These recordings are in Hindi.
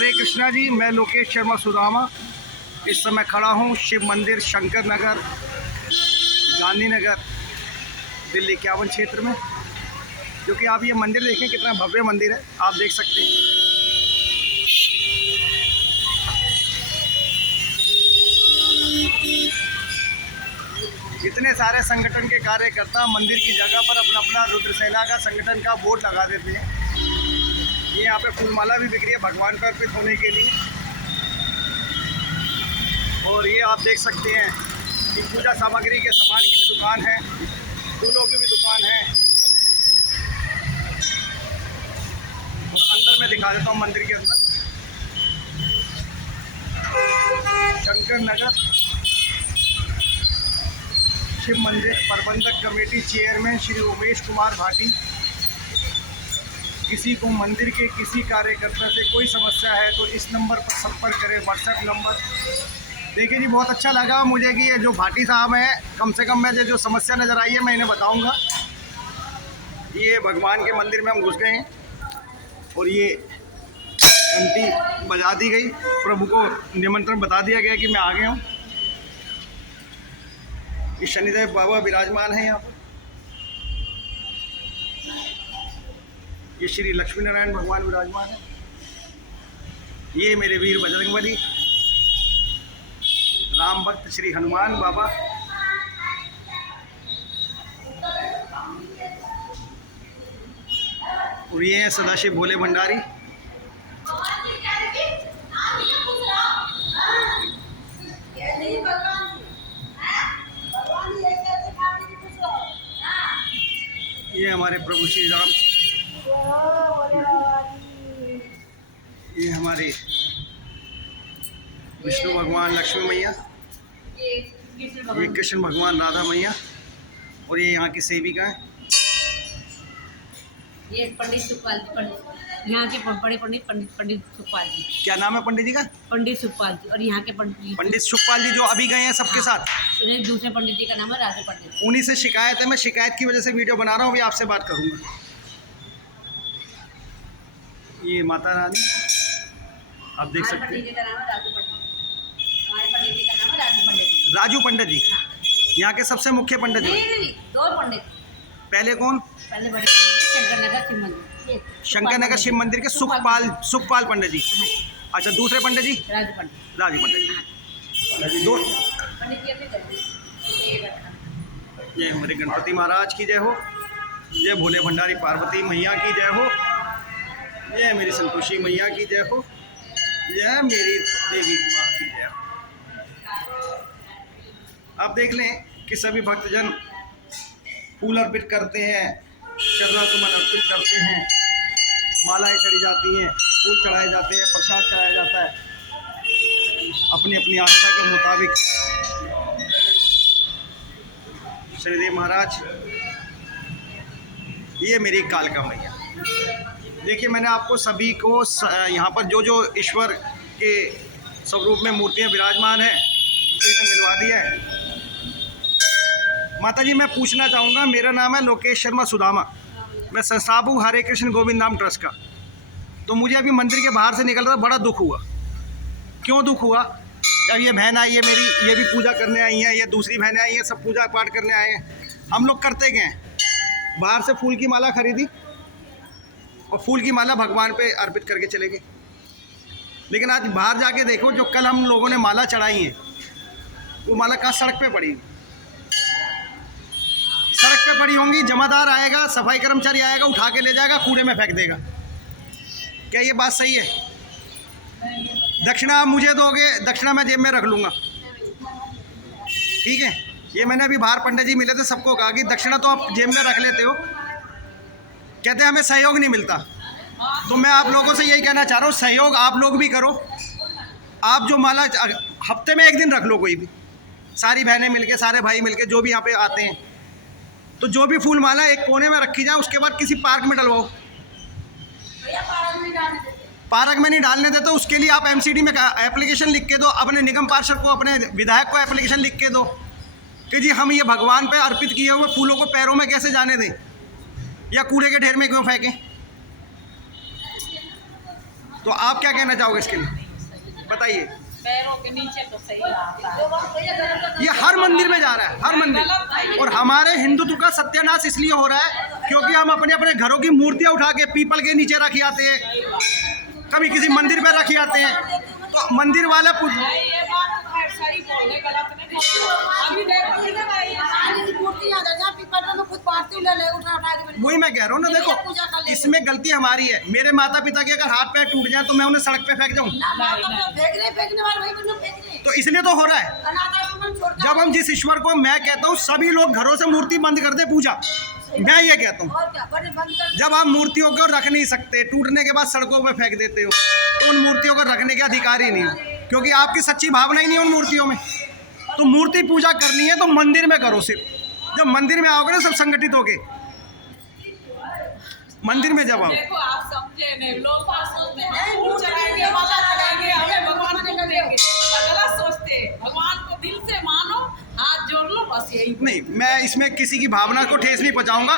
हरे कृष्णा जी। मैं लोकेश शर्मा सुदामा इस समय खड़ा हूँ शिव मंदिर शंकर नगर गांधीनगर दिल्ली 51 क्षेत्र में। जो कि आप ये मंदिर देखें कितना भव्य मंदिर है, आप देख सकते हैं। इतने सारे संगठन के कार्यकर्ता मंदिर की जगह पर अपना अपना रुद्रसेना का संगठन का बोर्ड लगा देते हैं। ये यहाँ पे फूलमाला भी बिक रही है भगवान पर अर्पित होने के लिए। और ये आप देख सकते हैं कि पूजा सामग्री के सामान की भी दुकान है, फूलों की भी दुकान है। और अंदर मैं दिखा देता हूँ मंदिर के अंदर। शंकर नगर शिव मंदिर प्रबंधक कमेटी चेयरमैन श्री उमेश कुमार भाटी। किसी को मंदिर के किसी कार्यकर्ता से कोई समस्या है तो इस नंबर पर संपर्क करें, व्हाट्सएप नंबर। देखिए जी, बहुत अच्छा लगा मुझे कि ये जो भाटी साहब हैं, कम से कम मुझे जो समस्या नज़र आई है मैं इन्हें बताऊंगा। ये भगवान के मंदिर में हम घुस गए हैं और ये घंटी बजा दी गई, प्रभु को निमंत्रण बता दिया गया कि मैं आ गया हूँ। ये शनिदेव बाबा विराजमान हैं यहाँ पर। ये श्री लक्ष्मी नारायण भगवान विराजमान है। ये मेरे वीर बजरंगबली, राम भक्त श्री हनुमान बाबा। और ये हैं सदाशिव भोले भंडारी। ये हमारे प्रभु श्री राम, ये हमारे विष्णु भगवान लक्ष्मी मैया, ये कृष्ण भगवान राधा मैया। और ये यहाँ की सेविका है। ये पंडित सुखपाल जी, यहाँ के बड़े पंडित सुखपाल जी। क्या नाम है पंडित जी का? पंडित सुखपाल जी। और यहाँ के पंडित सुखपाल जी जो अभी गए हैं सबके साथ। दूसरे पंडित जी का नाम है राजू पंडित। उन्हीं से शिकायत है, मैं शिकायत की वजह से वीडियो बना रहा हूँ, अभी आपसे बात करूँगा। ये माता रानी आप देख सकते हैं। पंडित जी का नाम है राजू पंडित। हमारे पंडित जी का नाम है राजू पंडित। राजू पंडित जी यहाँ के सबसे मुख्य पंडित जी। नहीं, दो पंडित। पहले कौन? पहले बड़े पंडित शंकर नगर शिव मंदिर, शंकर नगर शिव मंदिर के सुखपाल पंडित जी। अच्छा, दूसरे पंडित जी? राजू पंडित जी। दो पंडित जी। जय हमारे गणपति महाराज की जय हो, जय भोले भंडारी पार्वती मैया की जय हो, जय मेरी संतोषी मैया की जय हो, जय मेरी देवी माँ की जय हो। आप देख लें कि सभी भक्तजन फूल अर्पित करते हैं, श्रद्धा सुमन अर्पित करते हैं, मालाएं चढ़ी जाती हैं, फूल चढ़ाए जाते हैं, प्रसाद चढ़ाया जाता है अपनी अपनी आस्था के मुताबिक। शनिदेव महाराज, ये मेरी कालका मैया। देखिए, मैंने आपको सभी को यहाँ पर जो जो ईश्वर के स्वरूप में मूर्तियाँ विराजमान हैं तो इसे मिलवा दिया है। माता जी, मैं पूछना चाहूँगा, मेरा नाम है लोकेश शर्मा सुदामा, मैं संस्थापक हूँ हरे कृष्ण गोविंद नाम ट्रस्ट का। तो मुझे अभी मंदिर के बाहर से निकल रहा बड़ा दुख हुआ। क्यों दुख हुआ? अब ये बहन आई है मेरी, ये भी पूजा करने आई हैं, ये दूसरी बहनें आई हैं, सब पूजा पाठ करने आए हैं। हम लोग करते गए हैं, बाहर से फूल की माला खरीदी और फूल की माला भगवान पे अर्पित करके चले गए। लेकिन आज बाहर जाके देखो, जो कल हम लोगों ने माला चढ़ाई है वो माला कहाँ सड़क पे पड़ी, सड़क पे पड़ी होंगी। जमादार आएगा, सफाई कर्मचारी आएगा, उठा के ले जाएगा, कूड़े में फेंक देगा। क्या ये बात सही है? दक्षिणा आप मुझे दोगे, दक्षिणा मैं जेब में रख लूँगा, ठीक है। ये मैंने अभी बाहर पंडित जी मिले थे, सबको कहा कि दक्षिणा तो आप जेब में रख लेते हो, कहते हैं हमें सहयोग नहीं मिलता। तो मैं आप लोगों से यही कहना चाह रहा हूँ, सहयोग आप लोग भी करो। आप जो माला हफ्ते में एक दिन रख लो, कोई भी, सारी बहनें मिलके, सारे भाई मिलके, जो भी यहाँ पे आते हैं, तो जो भी फूल माला एक कोने में रखी जाए, उसके बाद किसी पार्क में डलवाओ। पार्क में नहीं डालने देते, उसके लिए आप एमसीडी में एप्लीकेशन लिख के दो, अपने निगम पार्षद को, अपने विधायक को एप्लीकेशन लिख के दो कि जी हम ये भगवान पे अर्पित किए हुए फूलों को पैरों में कैसे जाने दें या कूड़े के ढेर में क्यों फेंकें। तो आप क्या कहना चाहोगे इसके लिए, बताइए। पैरों के नीचे तो सही आता है। ये हर मंदिर में जा रहा है, हर मंदिर। और हमारे हिंदुत्व का सत्यानाश इसलिए हो रहा है क्योंकि हम अपने अपने घरों की मूर्तियां उठा के पीपल के नीचे रखी आते हैं, कभी किसी मंदिर पे रखी आते हैं। तो मंदिर वाले ये बात तो खैर सही बोल रहे, गलत नहीं। अभी देखो वही मैं कह रहा हूँ ना, देखो इसमें गलती हमारी है। मेरे माता पिता के अगर हाथ पैर टूट जाए तो मैं उन्हें सड़क पे फेंक जाऊँ? तो इसलिए तो हो रहा है। जब हम जिस ईश्वर को, मैं कहता हूँ सभी लोग घरों से मूर्ति बंद कर दे पूजा, मैं ये कहता हूँ। जब आप मूर्तियों को रख नहीं सकते, टूटने के बाद सड़कों पे फेंक देते हो, तो उन मूर्तियों को रखने के अधिकार ही नहीं हो, क्योंकि आपकी सच्ची भावना ही नहीं है उन मूर्तियों में। तो मूर्ति पूजा करनी है तो मंदिर में करो। सिर्फ जब मंदिर में आओगे ना सब संगठित होके, मंदिर में जब आओ। देखो आप समझे नहीं, लोग बात सोचते हैं फूल चढ़ाएंगे, माला चढ़ाएंगे, हमें भगवान को देंगे। गलत सोचते हैं। भगवान को दिल से मानो, हाथ जोड़ लो, बस यही। नहीं, मैं इसमें किसी की भावना को ठेस नहीं पहुंचाऊंगा।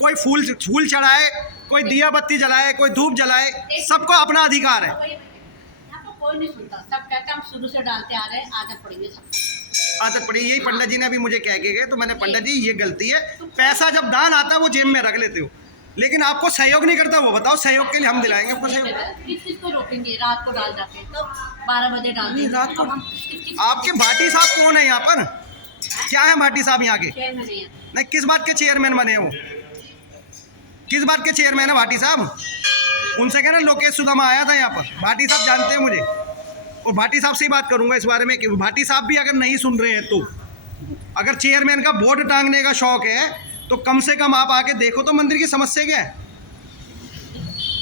कोई फूल चढ़ाए, कोई दिया बत्ती जलाए, कोई धूप जलाए, सबको अपना अधिकार है। यहाँ तो कोई नहीं सुनता, सब कहते हैं हम शुरू से डालते आ रहे हैं, आदत पड़ेगी सबको। आदत पड़ी। यही पंडित जी ने अभी मुझे कह के गए, तो मैंने पंडित जी ये गलती है, पैसा जब दान आता है वो जेब में रख लेते हो, लेकिन आपको सहयोग नहीं करता। वो बताओ, सहयोग के लिए हम दिलाएंगे आपको सहयोग। किस को रोकेंगे? रात को डाल जाते हैं, तो 12 बजे डालते हैं। रात को अब हम आपके भाटी साहब कौन है यहाँ पर? क्या है भाटी साहब यहाँ के? चैन में नहीं है। नहीं, किस बात के चेयरमैन बने हो? किस बात के चेयरमैन है भाटी साहब? उनसे कहना लोकेश सुदामा आया था यहाँ पर, भाटी साहब जानते हैं मुझे, और भाटी साहब से ही बात करूंगा इस बारे में कि भाटी साहब भी अगर नहीं सुन रहे हैं तो, अगर चेयरमैन का बोर्ड टांगने का शौक है तो कम से कम आप आके देखो तो मंदिर की समस्या क्या है।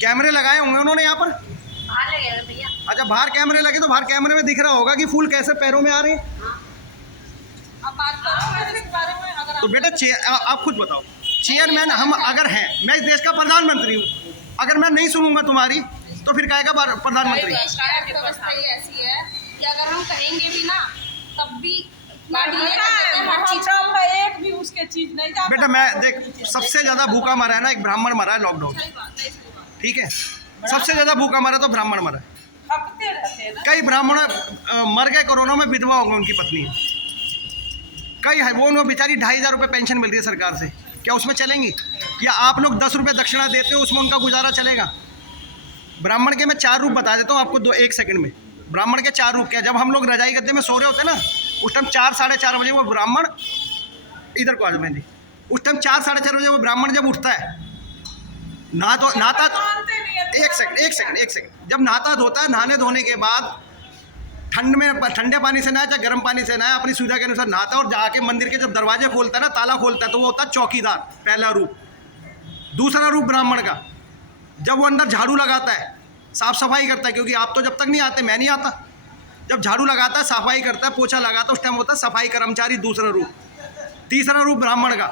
कैमरे लगाए होंगे उन्होंने यहाँ पर? बाहर लगे हैं भैया। अच्छा, बाहर कैमरे लगे तो बाहर कैमरे में दिख रहा होगा कि फूल कैसे पैरों में आ रहे हैं। अब बात करो इस बारे में। अगर तो बेटा आप खुद बताओ, चेयरमैन हम अगर हैं, मैं इस देश का प्रधानमंत्री हूँ, अगर मैं नहीं सुनूंगा तुम्हारी तो फिर काहे का प्रधानमंत्री? देश की व्यवस्था ही ऐसी है कि अगर हम कहेंगे भी ना तब भी एक भी उसके चीज नहीं जाता। बेटा मैं देख, सबसे ज्यादा भूखा मरा है ना एक ब्राह्मण मरा है लॉकडाउन, ठीक है? सबसे ज्यादा भूखा मरा तो ब्राह्मण मरा है। थकते रहते हैं ना। कई ब्राह्मण मर गए कोरोना में, विधवा हो गई उनकी पत्नी। कई है वो, उनको बेचारी 2500 रुपये पेंशन मिल रही है सरकार से, क्या उसमें चलेंगी? या आप लोग 10 रुपये दक्षिणा देते हो, उसमें उनका गुजारा चलेगा? ब्राह्मण के मैं 4 रूप बता देता हूँ आपको 1 सेकंड में। ब्राह्मण के 4 रूप क्या? जब हम लोग रजाई गद्दे में सो रहे होते ना, उस टाइम 4 साढ़े 4 बजे वो ब्राह्मण, इधर को आज मैं जी, उस टाइम 4 साढ़े 4 बजे वो ब्राह्मण जब उठता है, नहाता, एक सेकंड, जब नहाता धोता है, नहाने धोने के बाद ठंडे पानी से नहाए चाहे गर्म पानी से नहाए, अपनी सुविधा के अनुसार नहाता है, और जाके मंदिर के जब दरवाजे खोलता है ना, ताला खोलता है, तो वो होता है चौकीदार, पहला रूप। दूसरा रूप ब्राह्मण का, जब वो अंदर झाड़ू लगाता है, साफ सफाई करता है, क्योंकि आप तो जब तक नहीं आते, मैं नहीं आता, जब झाड़ू लगाता है, सफाई करता है, पोछा लगाता है, उस टाइम होता है सफाई कर्मचारी, दूसरा रूप। तीसरा रूप ब्राह्मण का,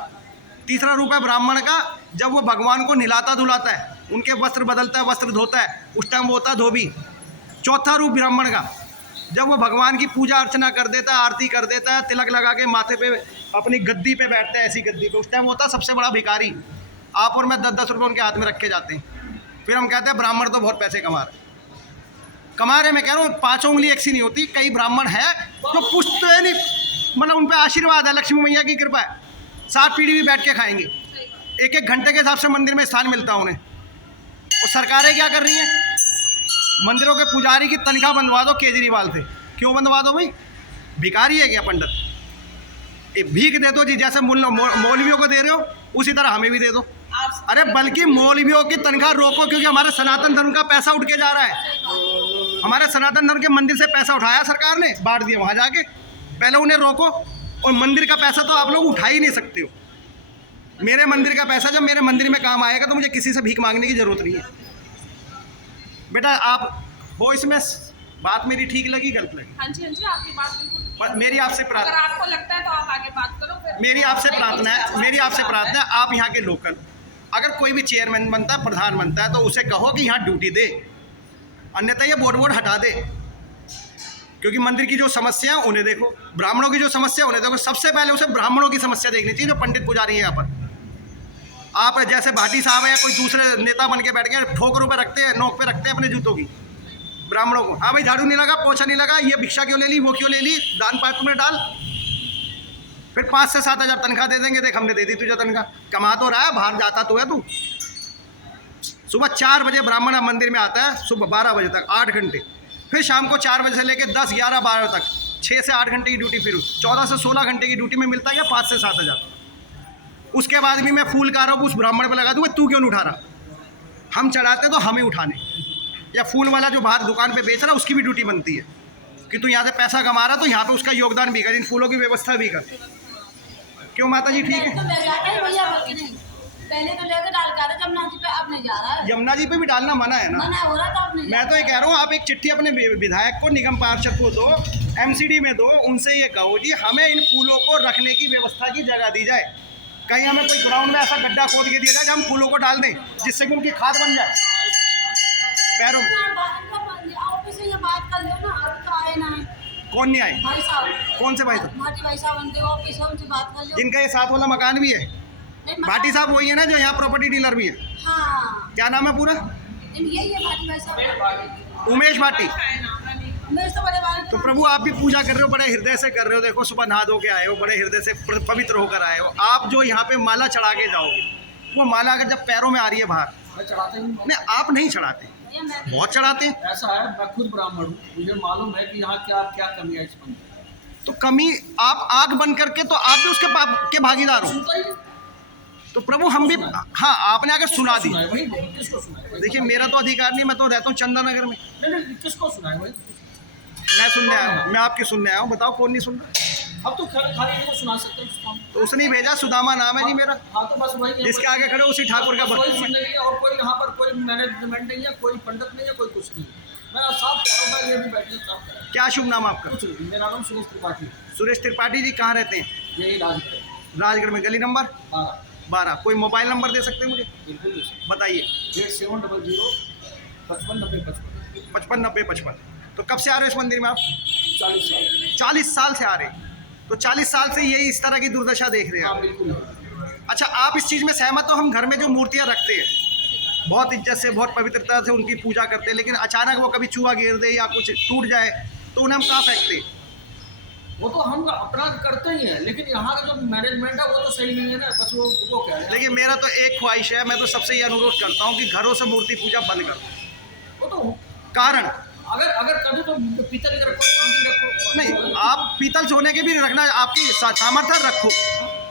तीसरा रूप है ब्राह्मण का जब वो भगवान को नहलाता धुलाता है, उनके वस्त्र बदलता है, वस्त्र धोता है, उस टाइम वो होता है धोबी। चौथा रूप ब्राह्मण का, जब वो भगवान की पूजा अर्चना कर देता है, आरती कर देता है, तिलक लगा के माथे पे अपनी गद्दी पे बैठता है, ऐसी गद्दी पे, उस टाइम होता है सबसे बड़ा भिखारी। आप और मैं 10-10 रुपये उनके हाथ में रखे जाते हैं, फिर हम कहते हैं ब्राह्मण तो बहुत पैसे कमा रहे। मैं कह रहा हूँ 5 उंगली एक सी नहीं होती। कई ब्राह्मण है जो पूछते हैं नहीं, मतलब उन पर आशीर्वाद है, लक्ष्मी मैया की कृपा है, 7 पीढ़ी भी बैठ के खाएंगे, 1-1 घंटे के हिसाब से मंदिर में स्थान मिलता है उन्हें। और सरकारें क्या कर रही हैं? मंदिरों के पुजारी की तनख्वाह बंधवा दो केजरीवाल से। क्यों बंधवा दो भाई? भिखारी है क्या पंडित? एक भीख दे दो जी, जैसे मौलवियों को दे रहे हो उसी तरह हमें भी दे दो। अरे बल्कि मौलवियों की तनख्वाह रोको, क्योंकि हमारे सनातन धर्म का पैसा उठ के जा रहा है। हमारे सनातन धर्म के मंदिर से पैसा उठाया सरकार ने, बांट दिया वहाँ जाके। पहले उन्हें रोको, और मंदिर का पैसा तो आप लोग उठा ही नहीं सकते हो। मेरे मंदिर का पैसा जब मेरे मंदिर में काम आएगा तो मुझे किसी से भीख मांगने की ज़रूरत नहीं है। बेटा आप हो, इसमें बात मेरी ठीक लगी गलत लगी? हाँ जी आपकी बात बिल्कुल। मेरी आपसे अगर प्रार्थना, आपको लगता है तो आप आगे बात करो। फिर मेरी आपसे प्रार्थना है, आप यहाँ के लोकल, अगर कोई भी चेयरमैन बनता है, प्रधान बनता है, तो उसे कहो कि यहाँ ड्यूटी दे, अन्यथा ये बोर्ड हटा दे। क्योंकि मंदिर की जो समस्या है उन्हें देखो, ब्राह्मणों की जो समस्या उन्हें देखो। सबसे पहले उसे ब्राह्मणों की समस्या देखनी चाहिए, जो पंडित पुजारी हैं यहाँ पर। आप जैसे भाटी साहब है या कोई दूसरे नेता बन के बैठ गए, ठोकरों पे रखते हैं, नोक पे रखते हैं अपने जूतों की, ब्राह्मणों को, हाँ भाई झाड़ू नहीं लगा, पोछा नहीं लगा, ये भिक्षा क्यों ले ली, वो क्यों ले ली, दान पात्र में डाल, फिर 5 से 7 हज़ार तनख्वाह दे देंगे। देख हमने दे दी तुझे तनख्वाह, कमा तो रहा है, बाहर जाता तो है तू। सुबह 4 बजे ब्राह्मण मंदिर में आता है, सुबह 12 बजे तक 8 घंटे, फिर शाम को 4 बजे से लेकर 10, 11, 12 तक 6 से 8 घंटे की ड्यूटी, फिर 14 से 16 घंटे की ड्यूटी में मिलता है 5 से 7 हज़ार। उसके बाद भी मैं फूल का आरोप उस ब्राह्मण पर लगा दूँगा, तू क्यों नहीं उठा रहा, हम चढ़ाते तो हमें उठाने, या फूल वाला जो बाहर दुकान पे बेच रहा है उसकी भी ड्यूटी बनती है कि तू यहाँ से पैसा कमा रहा तो यहाँ पे उसका योगदान भी कर, इन फूलों की व्यवस्था भी कर। क्यों माता जी, ठीक है? तो ले जाते हैं भैया, बोल के नहीं, पहले तो लेकर डाल के आ रहे जमुना जी पे, अब नहीं जा रहा है, यमुना जी पे भी डालना मना है ना। मना हो रहा था, अब नहीं मैं तो ये कह रहा हूँ, आप एक चिट्ठी अपने विधायक को, निगम पार्षद को दो, एमसीडी में दो, उनसे ये कहो जी हमें इन फूलों को रखने की व्यवस्था की जगह दी जाए, कहीं हमें कोई ग्राउंड में ऐसा गड्ढा खोद के दिया जाए जहाँ हम फूलों को डाल दें, जिससे कि उनकी खाद बन जाए पैरों में। ऑफिस से ये बात कर लो ना, अब तो आए ना कौन नहीं आए? भाई साहब, कौन से भाई साहब? भाटी भाई साहब उनके ऑफिस है, उनसे बात कर लो। जिनका ये साथ वाला मकान भी है, नहीं, भाटी साहब वही है ना जो यहाँ प्रॉपर्टी डीलर भी है, हाँ, क्या नाम है पूरा? यही है भाटी भाई साहब, उमेश भाटी। मेरे से बड़े वाले तो प्रभु आप भी पूजा कर रहे हो, बड़े हृदय से कर रहे हो, देखो सुबह नहा धो के आए हो, बड़े हृदय से पवित्र होकर आए हो। आप जो यहाँ पे माला चढ़ा के जाओगे, वो माला अगर जब पैरों में आ रही है बाहर, मैं चढ़ाते ही नहीं। नहीं आप नहीं चढ़ाते, ये मैं बहुत चढ़ाते हैं। ऐसा है, मैं खुद ब्राह्मण हूँ, मुझे मालूम है कि यहाँ क्या क्या कमी है इस मंदिर में। तो कमी आप आग बंद करके तो आप भी उसके पाप के भागीदार हो। सुनता ही नहीं। तो प्रभु हम भी, हाँ आपने अगर सुना दी, सुनाए वही, किसको सुनाए वही? देखिए मेरा तो अधिकार नहीं, मैं तो रहता हूँ चंदननगर में, नहीं नहीं, किसको सुनाए वही? मैं सुनने आया हूँ, मैं आपकी सुनने आया हूँ, बताओ कौन नहीं सुन रहा? अब तो खाली इनको सुना सकते हैं उसको। तो उसने ही भेजा, सुदामा नाम है जी मेरा, हाँ तो बस वही है, जिसके आगे खड़े उसी ठाकुर का कोई भक्त। सुनने के लिए, और कोई यहाँ पर कोई मैनेजमेंट नहीं है, कोई पंडित नहीं है, कोई कुछ नहीं है। मैं साफ कह रहा हूँ, ये भी बैठे साफ कह रहा हूँ। क्या शुभ नाम आपका? कुछ नहीं, मेरा नाम सुरेश त्रिपाठी, सुरेश त्रिपाठी जी, कहाँ रहते हैं? यही राजगढ़ राजगढ़ में, गली नंबर 12। कोई मोबाइल नंबर दे सकते हैं मुझे? बिल्कुल बताइए। 8700 5590 55 5590 55। तो कब से आ रहे हो इस मंदिर में आप? 40 साल। 40 साल से आ रहे हैं। तो 40 साल से यही इस तरह की दुर्दशा देख रहे हैं हाँ आप। बिल्कुल। अच्छा, आप इस चीज़ में सहमत हो? हम घर में जो मूर्तियाँ रखते हैं, बहुत इज्जत से, बहुत पवित्रता से उनकी पूजा करते हैं, लेकिन अचानक वो कभी चूहा घेर दे या कुछ टूट जाए तो उन्हें हम कहाँ फेंकते हैं? वो तो हम अपना करते ही हैं, लेकिन यहाँ का जो मैनेजमेंट है वो तो सही नहीं है ना, बस वो क्या है। देखिए मेरा तो एक ख्वाहिश है, मैं तो सबसे ये अनुरोध करता हूँ कि घरों से मूर्ति पूजा बंद कर दो। वो तो कारण अगर कभी तो पीतल का रखो, चांदी रखो। नहीं, आप पीतल सोने के भी रखना, आपकी सामर्थ्य रखो।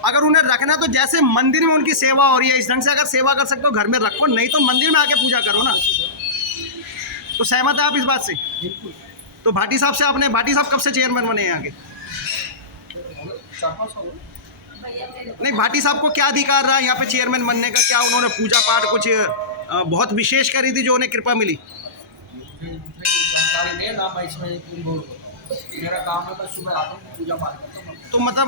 अगर उन्हें रखना तो जैसे मंदिर में उनकी सेवा हो रही है, इस ढंग से अगर सेवा कर सकते हो घर में रखो, नहीं तो मंदिर में आके पूजा करो ना। तो सहमत है आप इस बात से? बिल्कुल। तो भाटी साहब से आपने, भाटी साहब कब से चेयरमैन बने हैं यहाँ के? 4-5 साल। नहीं, भाटी साहब को क्या अधिकार रहा यहाँ पे चेयरमैन बनने का? क्या उन्होंने पूजा पाठ कुछ बहुत विशेष करी थी जो उन्हें कृपा मिली? जानकारी नहीं ना, मैं इसमें पूरी बोल रहा हूँ। मेरा काम है, मैं सुबह आता हूँ, पूजा पाठ करता हूँ। तो मतलब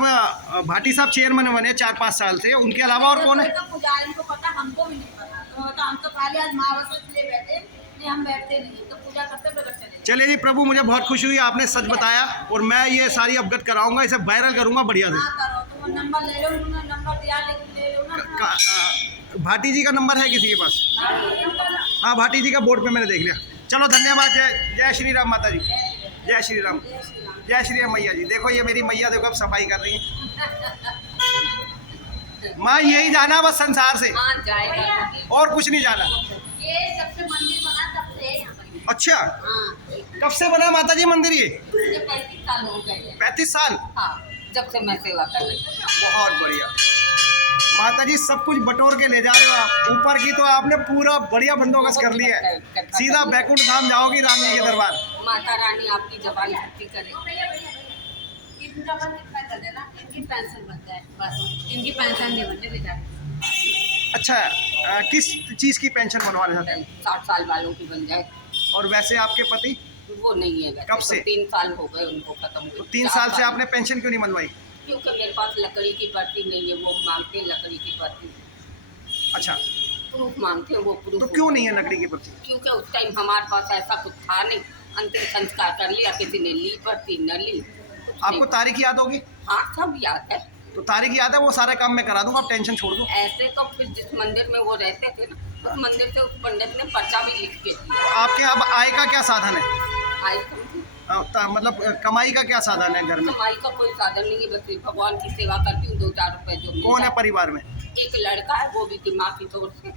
भाटी साहब चेयरमैन बने 4-5 साल से, उनके अलावा और कौन है? तो पुजारी को पता, हमको भी नहीं पता, तो हम तो खाली आज महावसा ले बैठे, नहीं हम बैठते नहीं, तो पूजा करते हुए चले। चलिए जी प्रभु, मुझे बहुत खुशी हुई, आपने सच बताया और मैं ये सारी अवगत कराऊंगा, इसे वायरल करूंगा बढ़िया से। हाँ करो, तुम नंबर ले लो, उन्होंने नंबर दिया, ले लो ना। भाटी जी का नंबर है किसी के पास? हाँ, भाटी जी का बोर्ड पे मैंने देख लिया। चलो धन्यवाद। जय श्री राम माता जी, जय श्री राम, जय श्री राम मैया जी। देखो ये मेरी मैया, देखो अब सफाई कर रही है। माँ यही जाना बस संसार से, हाँ जाएगा। और कुछ नहीं जाना। ये जब से मंदिर बना तब से है यहाँ पर। अच्छा, हाँ, कब से बना माता जी मंदिर ये? ये 35 साल हो गए। 35 साल। हाँ, जब से मैं सेवा कर रही हूँ। बहुत बढ़िया माता जी, सब कुछ बटोर के ले जा रहे हो आप। ऊपर की तो आपने पूरा बढ़िया बंदोबस्त कर लिया है, सीधा बैकुंठ धाम जाओगी राम जी के दरबार। माता रानी आपकी जबान छुट्टी करे। इनका बस इतना कर देना, इनकी पेंशन बन जाए बस। इनकी पेंशन नहीं बनने बेटा, अच्छा, किस चीज़ की पेंशन बनवाना चाहते हैं? 60 साल वालों की बन जाए। और वैसे आपके पति? वो नहीं है वैसे, कब से? तो 3 साल हो गए उनको खत्म हुए। तो 3 साल से आपने पेंशन क्यों नहीं बनवाई? क्योंकि मेरे पास लकड़ी की पर्ची नहीं है, वो मांगते हैं लकड़ी की पर्ची। अच्छा, प्रूफ मांगते हैं, वो प्रूफ। तो क्यों नहीं है लकड़ी की पर्ची? क्योंकि उस टाइम हमारे पास ऐसा कुछ था नहीं, अंतिम संस्कार कर लिया, किसी ने ली पर्ची न ली। आपको तारीख याद होगी? हाँ सब याद है। तो तारीख याद है, वो सारे काम मैं करा दूंगा, आप टेंशन छोड़ दो। ऐसे तो फिर जिस मंदिर में वो रहते थे ना, तो मंदिर से उस पंडित ने पर्चा भी लिख के दिया। आपके अब आय का क्या साधन है? आई मतलब कमाई का क्या साधन है घर में? कमाई का कोई साधन नहीं है, बस भगवान की सेवा करती हूँ, 2-4 रुपए जो मिल कौन है जाए। परिवार में? एक लड़का है, वो भी दिमागी तौर से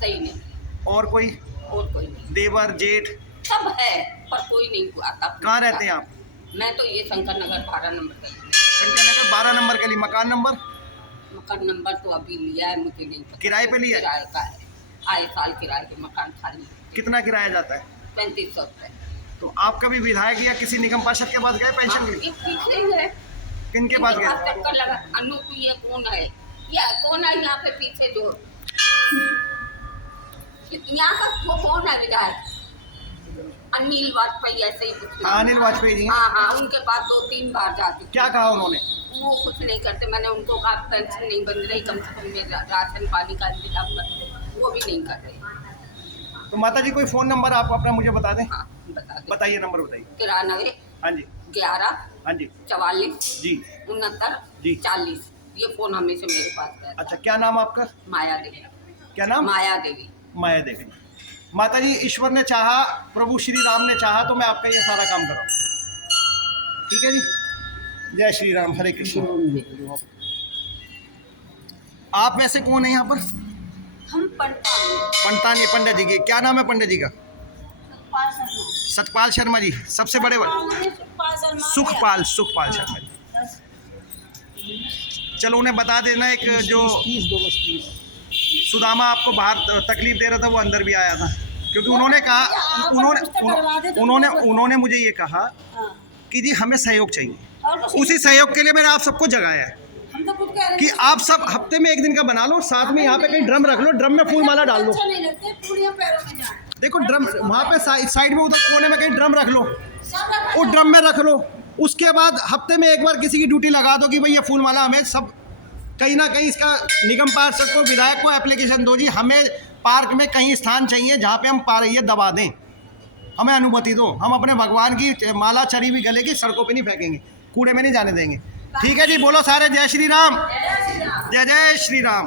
सही नहीं, और कोई और कोई नहीं। देवर जेठ? सब है पर कोई नहीं आता। कहाँ रहते हैं आप? मैं तो ये शंकर नगर 12 नंबर का हूँ। शंकर नगर 12 नंबर के लिए। मकान नंबर? मकान नंबर तो अभी लिया है, मुझे नहीं पता। किराए पे लिया है? किराए का है, आए साल किराए के मकान खाली है। कितना किराया जाता है? 3500 रुपये। तो आप कभी विधायक या किसी निगम पार्षद के पास गए पेंशन के लिए? एक पीछे ही है, किनके पास इनके गए? चक्कर लगा। अनूप ये कौन है, या कौन है यहाँ पे पीछे जो यहाँ का वो कौन है विधायक? अनिल वाजपेयी, ऐसे ही कुछ नाम। अनिल वाजपेयी जी? हाँ हाँ, उनके पास 2-3 बार जा चुकी। क्या कहा उन्होंने? वो कुछ नहीं करते। मैंने उनको कहा पेंशन नहीं बन रही, कम से कम मेरा राशन पानी का इंतजाम कर, वो भी नहीं कर रहे। तो माता जी कोई फ़ोन नंबर आप अपना मुझे बता दें? हाँ बता दें। बताइए, नंबर बताइए। 93 हाँ जी, 11 हाँ जी, 44 जी 69 जी। 40। ये फोन हमेशा मेरे पास रहता अच्छा, क्या नाम आपका? है। माया देवी। क्या नाम? माया देवी। माया देवी। माता जी, ईश्वर ने चाहा, प्रभु श्री राम ने चाहा तो मैं आपका ये सारा काम कराऊँ। ठीक है जी। जय श्री राम, हरे कृष्ण। आप वैसे कौन है यहाँ पर? हम पढ़ता हूँ। पंतानी पंडित जी की। क्या नाम है पंडित जी का? सुखपाल शर्मा। सतपाल शर्मा जी, सबसे बड़े सुखपाल शर्मा। सुखपाल शर्मा जी। चलो उन्हें बता देना, एक जो सुदामा आपको बाहर तकलीफ दे रहा था वो अंदर भी आया था, क्योंकि उन्होंने कहा, उन्होंने मुझे ये कहा कि जी हमें सहयोग चाहिए। उसी सहयोग के लिए मैंने आप सबको जगाया है हम तो खुद कह रहे कि आप सब हफ्ते में एक दिन का बना लो, साथ में यहाँ पे कहीं ड्रम रख लो, ड्रम में फूल माला डाल लो। अच्छा नहीं लगते, पूड़ियाँ पैरों में जाए। देखो ड्रम वहाँ पे साइड में उधर कोने में कहीं ड्रम रख लो, सब रखा वो ड्रम में रख लो। उसके बाद हफ्ते में एक बार किसी की ड्यूटी लगा दो कि भाई ये फूल माला हमें सब कहीं ना कहीं इसका निगम पार्षद को, विधायक को एप्लीकेशन दो जी, हमें पार्क में कहीं स्थान चाहिए जहाँ पे हम ये दबा दें, हमें अनुमति दो। हम अपने भगवान की माला चरी हुई गले की सड़कों पे नहीं फेंकेंगे, कूड़े में नहीं जाने देंगे। ठीक है जी, बोलो सारे जय श्री राम, जय जय श्री राम।